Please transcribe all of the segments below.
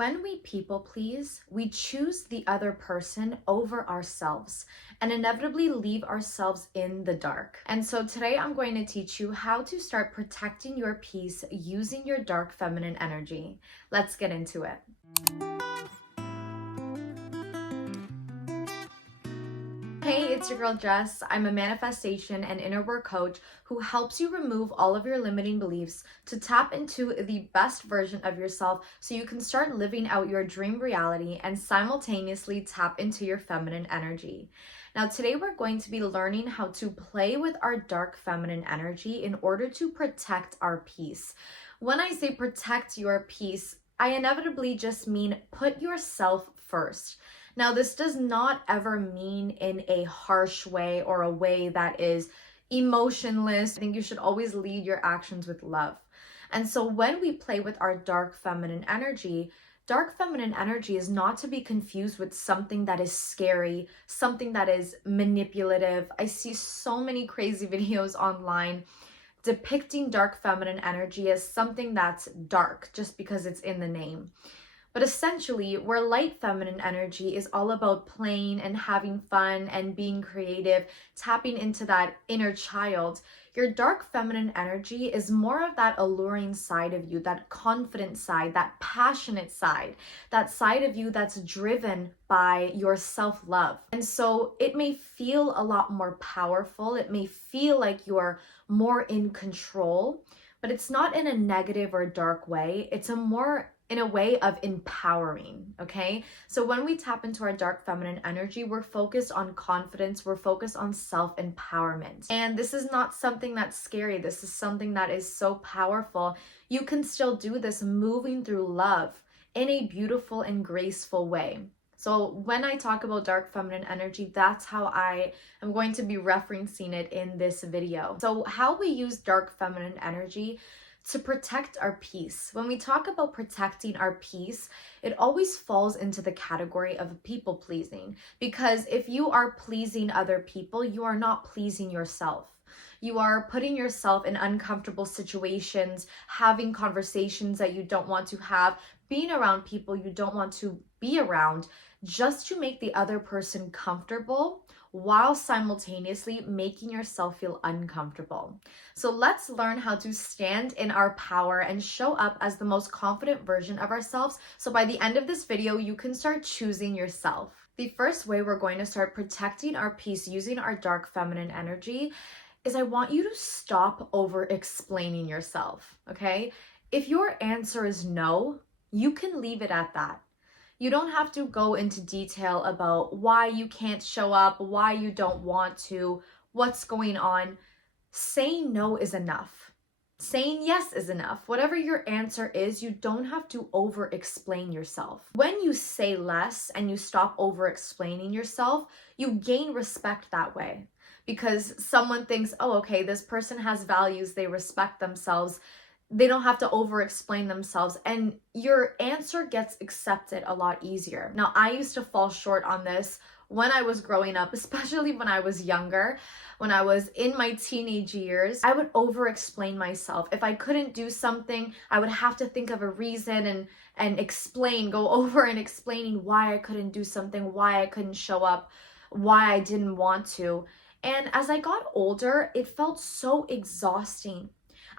When we people please, we choose the other person over ourselves and inevitably leave ourselves in the dark. And so today I'm going to teach you how to start protecting your peace using your dark feminine energy. Let's get into it. Hey, it's your girl Jess. I'm a manifestation and inner work coach who helps you remove all of your limiting beliefs to tap into the best version of yourself so you can start living out your dream reality and simultaneously tap into your feminine energy. Now, today we're going to be learning how to play with our dark feminine energy in order to protect our peace. When I say protect your peace, I inevitably just mean put yourself first. Now, this does not ever mean in a harsh way or a way that is emotionless. I think you should always lead your actions with love. And so when we play with our dark feminine energy is not to be confused with something that is scary, something that is manipulative. I see so many crazy videos online depicting dark feminine energy as something that's dark just because it's in the name. But essentially, where light feminine energy is all about playing and having fun and being creative, tapping into that inner child, your dark feminine energy is more of that alluring side of you, that confident side, that passionate side, that side of you that's driven by your self-love. And so it may feel a lot more powerful. It may feel like you're more in control, but it's not in a negative or dark way. It's in a way of empowering, okay? So when we tap into our dark feminine energy, we're focused on confidence, we're focused on self-empowerment. And this is not something that's scary. This is something that is so powerful. You can still do this moving through love in a beautiful and graceful way. So when I talk about dark feminine energy, that's how I am going to be referencing it in this video. So how we use dark feminine energy to protect our peace. When we talk about protecting our peace, it always falls into the category of people pleasing, because if you are pleasing other people, you are not pleasing yourself. You are putting yourself in uncomfortable situations, having conversations that you don't want to have, being around people you don't want to be around, just to make the other person comfortable while simultaneously making yourself feel uncomfortable. So let's learn how to stand in our power and show up as the most confident version of ourselves. So by the end of this video, you can start choosing yourself. The first way we're going to start protecting our peace using our dark feminine energy is I want you to stop over-explaining yourself, okay? If your answer is no, you can leave it at that. You don't have to go into detail about why you can't show up, why you don't want to, what's going on. Saying no is enough. Saying yes is enough. Whatever your answer is, you don't have to over-explain yourself. When you say less and you stop over-explaining yourself, you gain respect that way. Because someone thinks, oh, okay, this person has values, they respect themselves. They don't have to over-explain themselves, and your answer gets accepted a lot easier. Now, I used to fall short on this when I was growing up, especially when I was younger. When I was in my teenage years, I would over-explain myself. If I couldn't do something, I would have to think of a reason and explain, go over and explaining why I couldn't do something, why I couldn't show up, why I didn't want to. And as I got older, it felt so exhausting.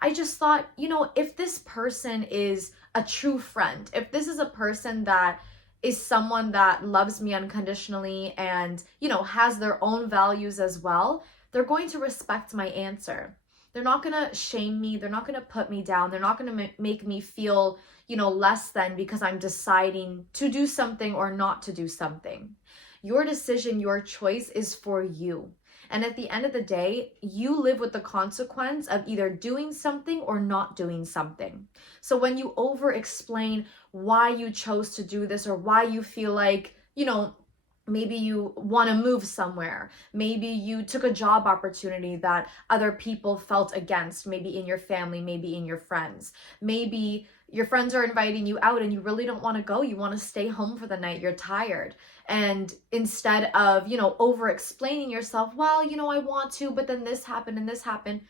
I just thought, if this person is a true friend, if this is a person that is someone that loves me unconditionally and, has their own values as well, they're going to respect my answer. They're not going to shame me. They're not going to put me down. They're not going to make me feel, less than because I'm deciding to do something or not to do something. Your decision, your choice is for you. And at the end of the day, you live with the consequence of either doing something or not doing something. So when you over-explain why you chose to do this or why you feel like, maybe you want to move somewhere, maybe you took a job opportunity that other people felt against, maybe in your family, maybe in your friends, maybe your friends are inviting you out and you really don't want to go, you want to stay home for the night, you're tired. And instead of, over-explaining yourself, well, I want to, but then this happened and this happened,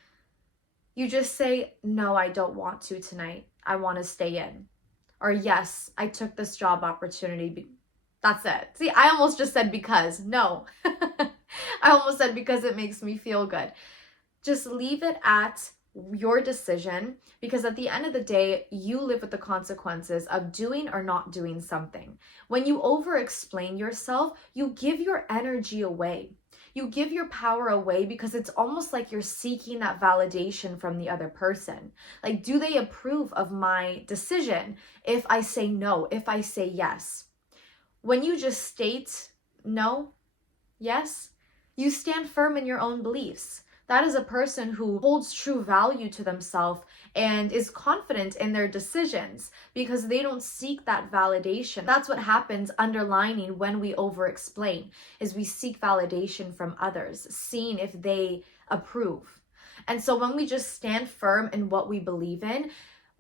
you just say, no, I don't want to tonight. I want to stay in. or yes, I took this job opportunity. That's it. See, I almost just said because. No. I almost said because it makes me feel good. Just leave it at your decision, because at the end of the day, you live with the consequences of doing or not doing something. When you over-explain yourself, you give your energy away. You give your power away, because it's almost like you're seeking that validation from the other person. Like, do they approve of my decision if I say no, if I say yes? When you just state no, yes, you stand firm in your own beliefs. That is a person who holds true value to themselves and is confident in their decisions, because they don't seek that validation. That's what happens underlining when we over-explain, is we seek validation from others, seeing if they approve. And so when we just stand firm in what we believe in,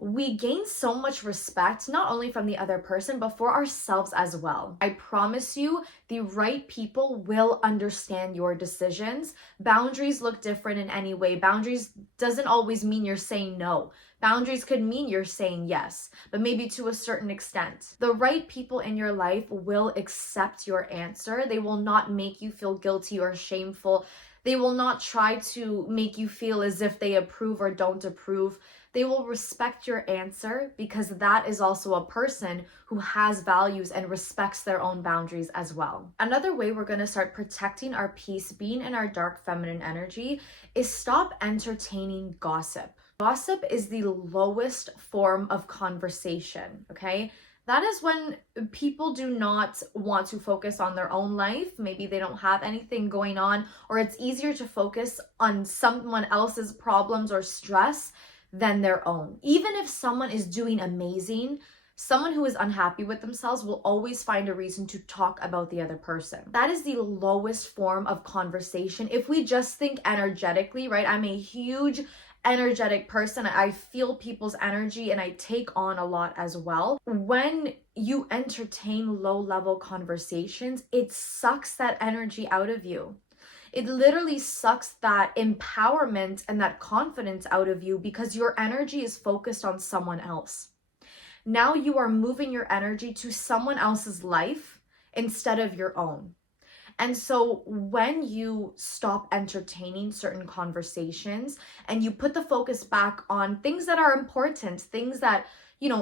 we gain so much respect, not only from the other person, but for ourselves as well. I promise you, the right people will understand your decisions. Boundaries look different in any way. Boundaries doesn't always mean you're saying no. Boundaries could mean you're saying yes, but maybe to a certain extent. The right people in your life will accept your answer. They will not make you feel guilty or shameful. They will not try to make you feel as if they approve or don't approve. They will respect your answer, because that is also a person who has values and respects their own boundaries as well. Another way we're going to start protecting our peace, being in our dark feminine energy, is stop entertaining gossip. Gossip is the lowest form of conversation, okay? That is when people do not want to focus on their own life. Maybe they don't have anything going on, or it's easier to focus on someone else's problems or stress than their own. Even if someone is doing amazing, someone who is unhappy with themselves will always find a reason to talk about the other person. That is the lowest form of conversation. If we just think energetically, right? I'm a huge energetic person. I feel people's energy and I take on a lot as well. When you entertain low-level conversations, it sucks that energy out of you. It literally sucks that empowerment and that confidence out of you, because your energy is focused on someone else. Now you are moving your energy to someone else's life instead of your own. And so when you stop entertaining certain conversations and you put the focus back on things that are important, things that,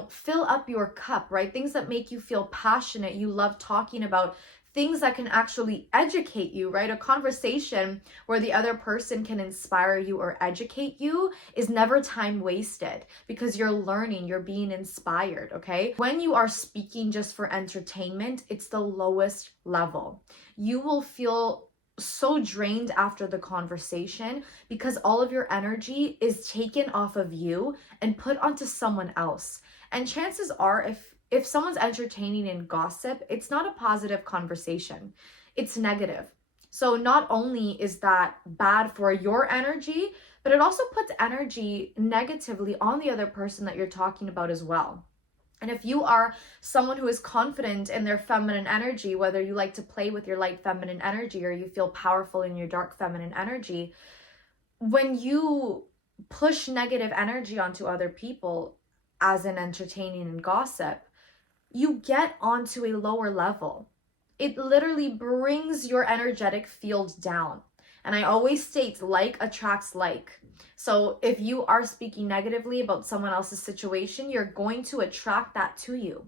fill up your cup, right? Things that make you feel passionate, you love talking about, things that can actually educate you, right? A conversation where the other person can inspire you or educate you is never time wasted, because you're learning, you're being inspired, okay? When you are speaking just for entertainment, it's the lowest level. You will feel so drained after the conversation, because all of your energy is taken off of you and put onto someone else. And chances are, if someone's entertaining in gossip, it's not a positive conversation. It's negative. So not only is that bad for your energy, but it also puts energy negatively on the other person that you're talking about as well. And if you are someone who is confident in their feminine energy, whether you like to play with your light feminine energy or you feel powerful in your dark feminine energy, when you push negative energy onto other people, as in entertaining and gossip, you get onto a lower level. It literally brings your energetic field down. And I always state, like attracts like. So if you are speaking negatively about someone else's situation, you're going to attract that to you.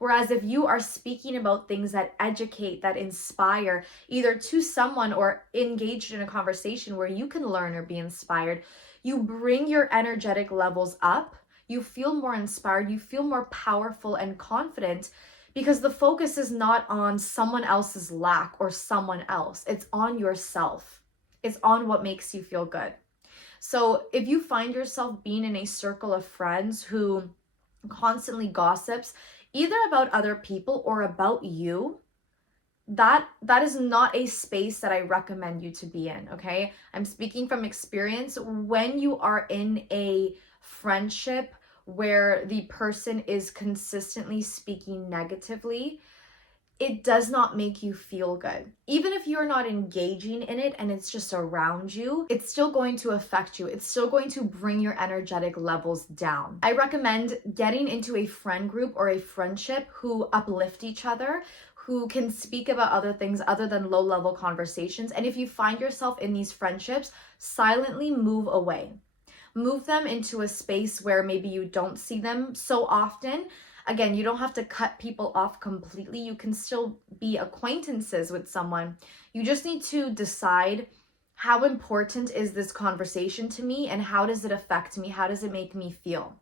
Whereas if you are speaking about things that educate, that inspire, either to someone or engaged in a conversation where you can learn or be inspired, you bring your energetic levels up. You feel more inspired, you feel more powerful and confident, because the focus is not on someone else's lack or someone else. It's on yourself. It's on what makes you feel good. So if you find yourself being in a circle of friends who constantly gossips, either about other people or about you, that is not a space that I recommend you to be in, okay? I'm speaking from experience. When you are in a friendship where the person is consistently speaking negatively, it does not make you feel good. Even if you're not engaging in it and it's just around you, it's still going to affect you. It's still going to bring your energetic levels down. I recommend getting into a friend group or a friendship who uplift each other, who can speak about other things other than low-level conversations. And if you find yourself in these friendships, silently move away. Move them into a space where maybe you don't see them so often. Again, you don't have to cut people off completely. You can still be acquaintances with someone. You just need to decide, how important is this conversation to me and how does it affect me? How does it make me feel?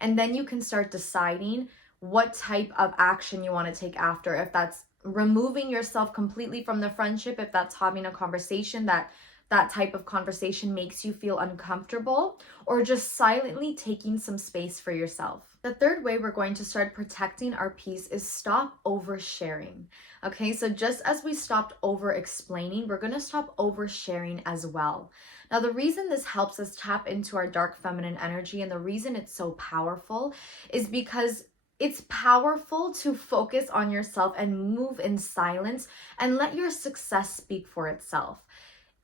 And then you can start deciding what type of action you want to take after. If that's removing yourself completely from the friendship, if that's having a conversation that type of conversation makes you feel uncomfortable, or just silently taking some space for yourself. The third way we're going to start protecting our peace is stop oversharing. Okay, so just as we stopped over-explaining, we're going to stop oversharing as well. Now, the reason this helps us tap into our dark feminine energy and the reason it's so powerful is because it's powerful to focus on yourself and move in silence and let your success speak for itself.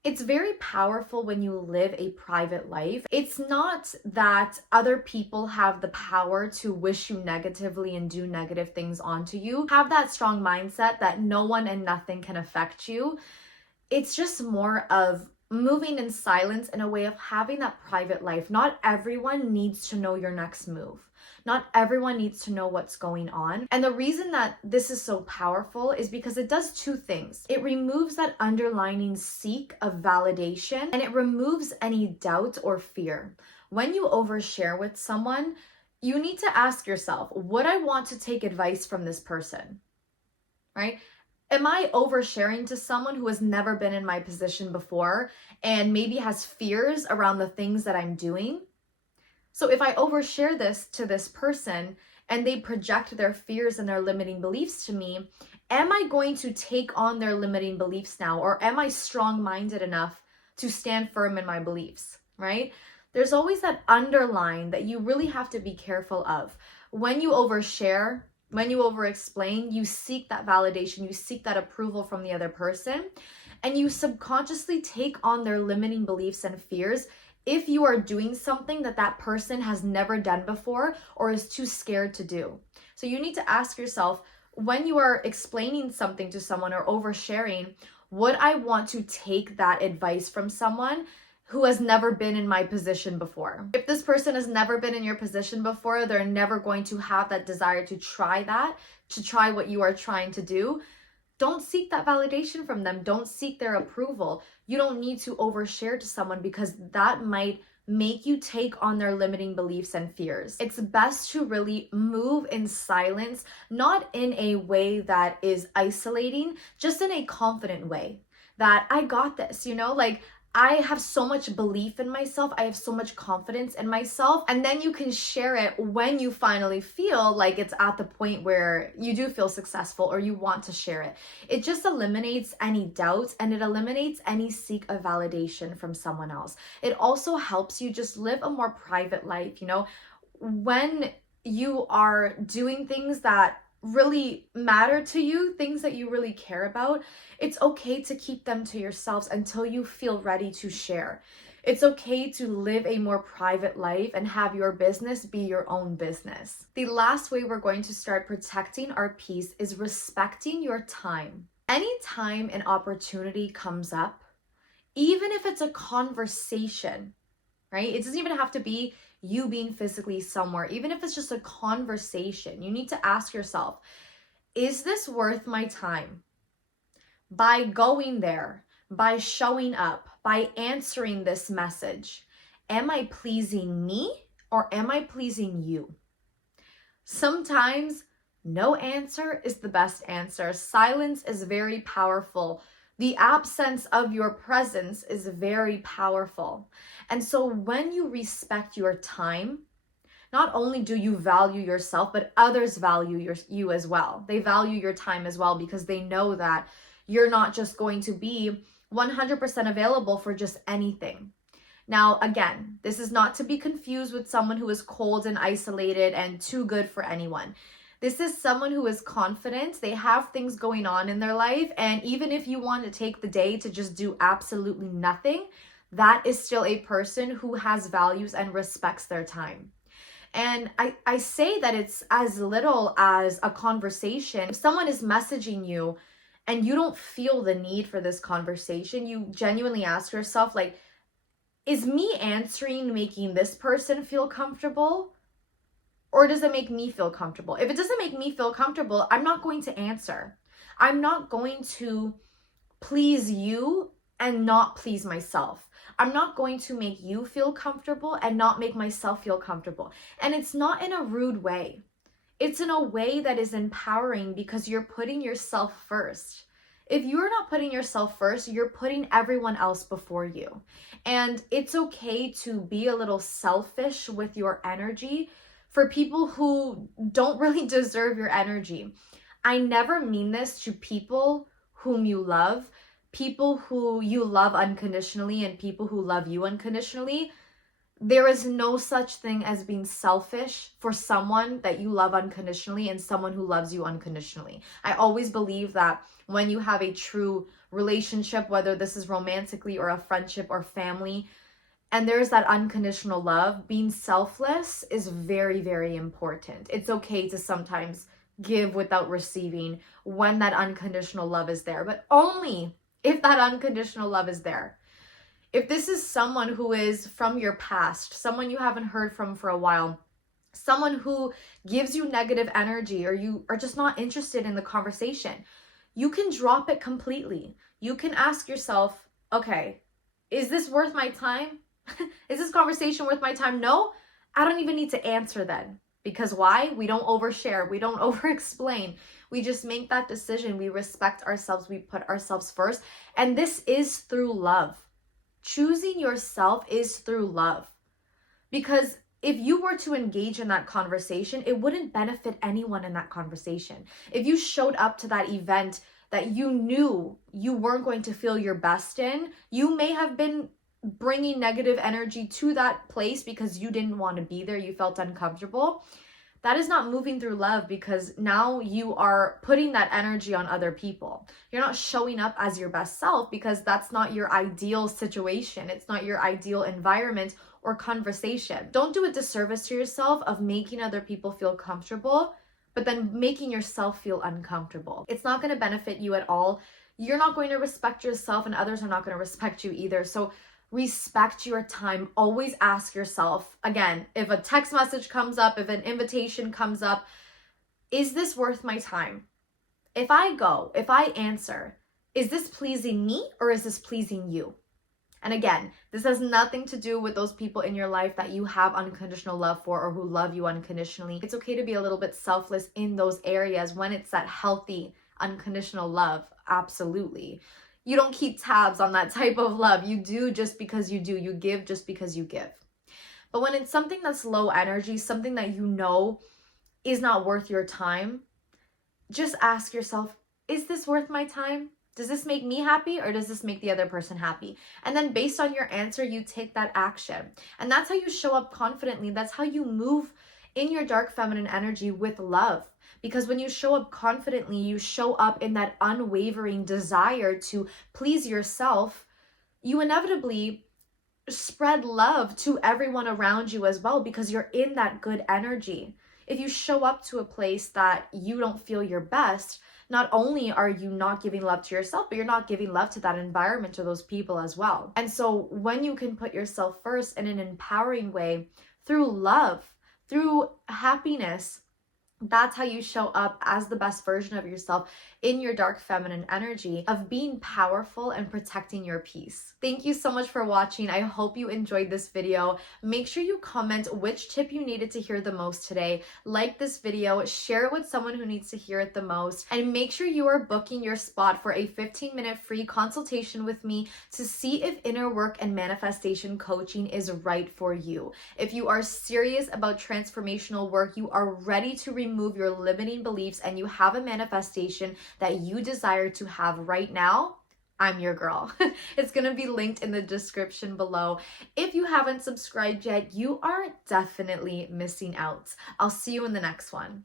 It's very powerful when you live a private life. It's not that other people have the power to wish you negatively and do negative things onto you. Have that strong mindset that no one and nothing can affect you. It's just more of moving in silence in a way of having that private life. Not everyone needs to know your next move. Not everyone needs to know what's going on. And the reason that this is so powerful is because it does two things. It removes that underlying seek of validation and it removes any doubt or fear. When you overshare with someone, you need to ask yourself, would I want to take advice from this person? Right? Am I oversharing to someone who has never been in my position before and maybe has fears around the things that I'm doing? So if I overshare this to this person and they project their fears and their limiting beliefs to me, am I going to take on their limiting beliefs now? Or am I strong-minded enough to stand firm in my beliefs, right? There's always that underline that you really have to be careful of. When you overshare, when you over-explain, you seek that validation, you seek that approval from the other person, and you subconsciously take on their limiting beliefs and fears if you are doing something that that person has never done before or is too scared to do. So you need to ask yourself, when you are explaining something to someone or oversharing, would I want to take that advice from someone who has never been in my position before? If this person has never been in your position before, they're never going to have that desire to try what you are trying to do. Don't seek that validation from them. Don't seek their approval. You don't need to overshare to someone because that might make you take on their limiting beliefs and fears. It's best to really move in silence, not in a way that is isolating, just in a confident way that I got this, like I have so much belief in myself. I have so much confidence in myself. And then you can share it when you finally feel like it's at the point where you do feel successful or you want to share it. It just eliminates any doubts and it eliminates any seek of validation from someone else. It also helps you just live a more private life. When you are doing things that really matter to you, things that you really care about, it's okay to keep them to yourselves until you feel ready to share. It's okay to live a more private life and have your business be your own business. The last way we're going to start protecting our peace is respecting your time. Anytime an opportunity comes up, even if it's a conversation, right? It doesn't even have to be you being physically somewhere. Even if it's just a conversation, you need to ask yourself, is this worth my time? By going there, by showing up, by answering this message, am I pleasing me or am I pleasing you? Sometimes no answer is the best answer. Silence is very powerful. The absence of your presence is very powerful. And so when you respect your time, not only do you value yourself, but others value you as well. They value your time as well because they know that you're not just going to be 100% available for just anything. Now, again, this is not to be confused with someone who is cold and isolated and too good for anyone. This is someone who is confident. They have things going on in their life. And even if you want to take the day to just do absolutely nothing, that is still a person who has values and respects their time. And I say that it's as little as a conversation. If someone is messaging you and you don't feel the need for this conversation, you genuinely ask yourself, like, is me answering making this person feel comfortable? Or does it make me feel comfortable? If it doesn't make me feel comfortable, I'm not going to answer. I'm not going to please you and not please myself. I'm not going to make you feel comfortable and not make myself feel comfortable. And it's not in a rude way. It's in a way that is empowering because you're putting yourself first. If you're not putting yourself first, you're putting everyone else before you. And it's okay to be a little selfish with your energy for people who don't really deserve your energy. I never mean this to people whom you love, people who you love unconditionally and people who love you unconditionally. There is no such thing as being selfish for someone that you love unconditionally and someone who loves you unconditionally. I always believe that when you have a true relationship, whether this is romantically or a friendship or family, and there's that unconditional love, being selfless is very, very important. It's okay to sometimes give without receiving when that unconditional love is there, but only if that unconditional love is there. If this is someone who is from your past, someone you haven't heard from for a while, someone who gives you negative energy, or you are just not interested in the conversation, you can drop it completely. You can ask yourself, okay, is this worth my time? Is this conversation worth my time? No, I don't even need to answer then. Because why? We don't overshare. We don't over-explain. We just make that decision. We respect ourselves. We put ourselves first. And this is through love. Choosing yourself is through love. Because if you were to engage in that conversation, it wouldn't benefit anyone in that conversation. If you showed up to that event that you knew you weren't going to feel your best in, you may have been bringing negative energy to that place because you didn't want to be there, you felt uncomfortable. That is not moving through love, because now you are putting that energy on other people. You're not showing up as your best self because that's not your ideal situation. It's not your ideal environment or conversation. Don't do a disservice to yourself of making other people feel comfortable, but then making yourself feel uncomfortable. It's not going to benefit you at all. You're not going to respect yourself, and others are not going to respect you either. So respect your time. Always ask yourself, again, if a text message comes up, if an invitation comes up, is this worth my time? If I go, if I answer, is this pleasing me or is this pleasing you? And again, this has nothing to do with those people in your life that you have unconditional love for or who love you unconditionally. It's okay to be a little bit selfless in those areas when it's that healthy, unconditional love. Absolutely. You don't keep tabs on that type of love. You do just because you do. You give just because you give. But when it's something that's low energy, something that you know is not worth your time, just ask yourself, is this worth my time? Does this make me happy or does this make the other person happy? And then based on your answer, you take that action. And that's how you show up confidently. That's how you move in your dark feminine energy with love. Because when you show up confidently, you show up in that unwavering desire to please yourself, you inevitably spread love to everyone around you as well, because you're in that good energy. If you show up to a place that you don't feel your best, not only are you not giving love to yourself, but you're not giving love to that environment or those people as well. And so when you can put yourself first in an empowering way, through love, through happiness, that's how you show up as the best version of yourself in your dark feminine energy of being powerful and protecting your peace. Thank you so much for watching. I hope you enjoyed this video. Make sure you comment which tip you needed to hear the most today. Like this video, share it with someone who needs to hear it the most, and make sure you are booking your spot for a 15-minute free consultation with me to see if inner work and manifestation coaching is right for you. If you are serious about transformational work, you are ready to remove your limiting beliefs, and you have a manifestation that you desire to have right now, I'm your girl. It's going to be linked in the description below. If you haven't subscribed yet, you are definitely missing out. I'll see you in the next one.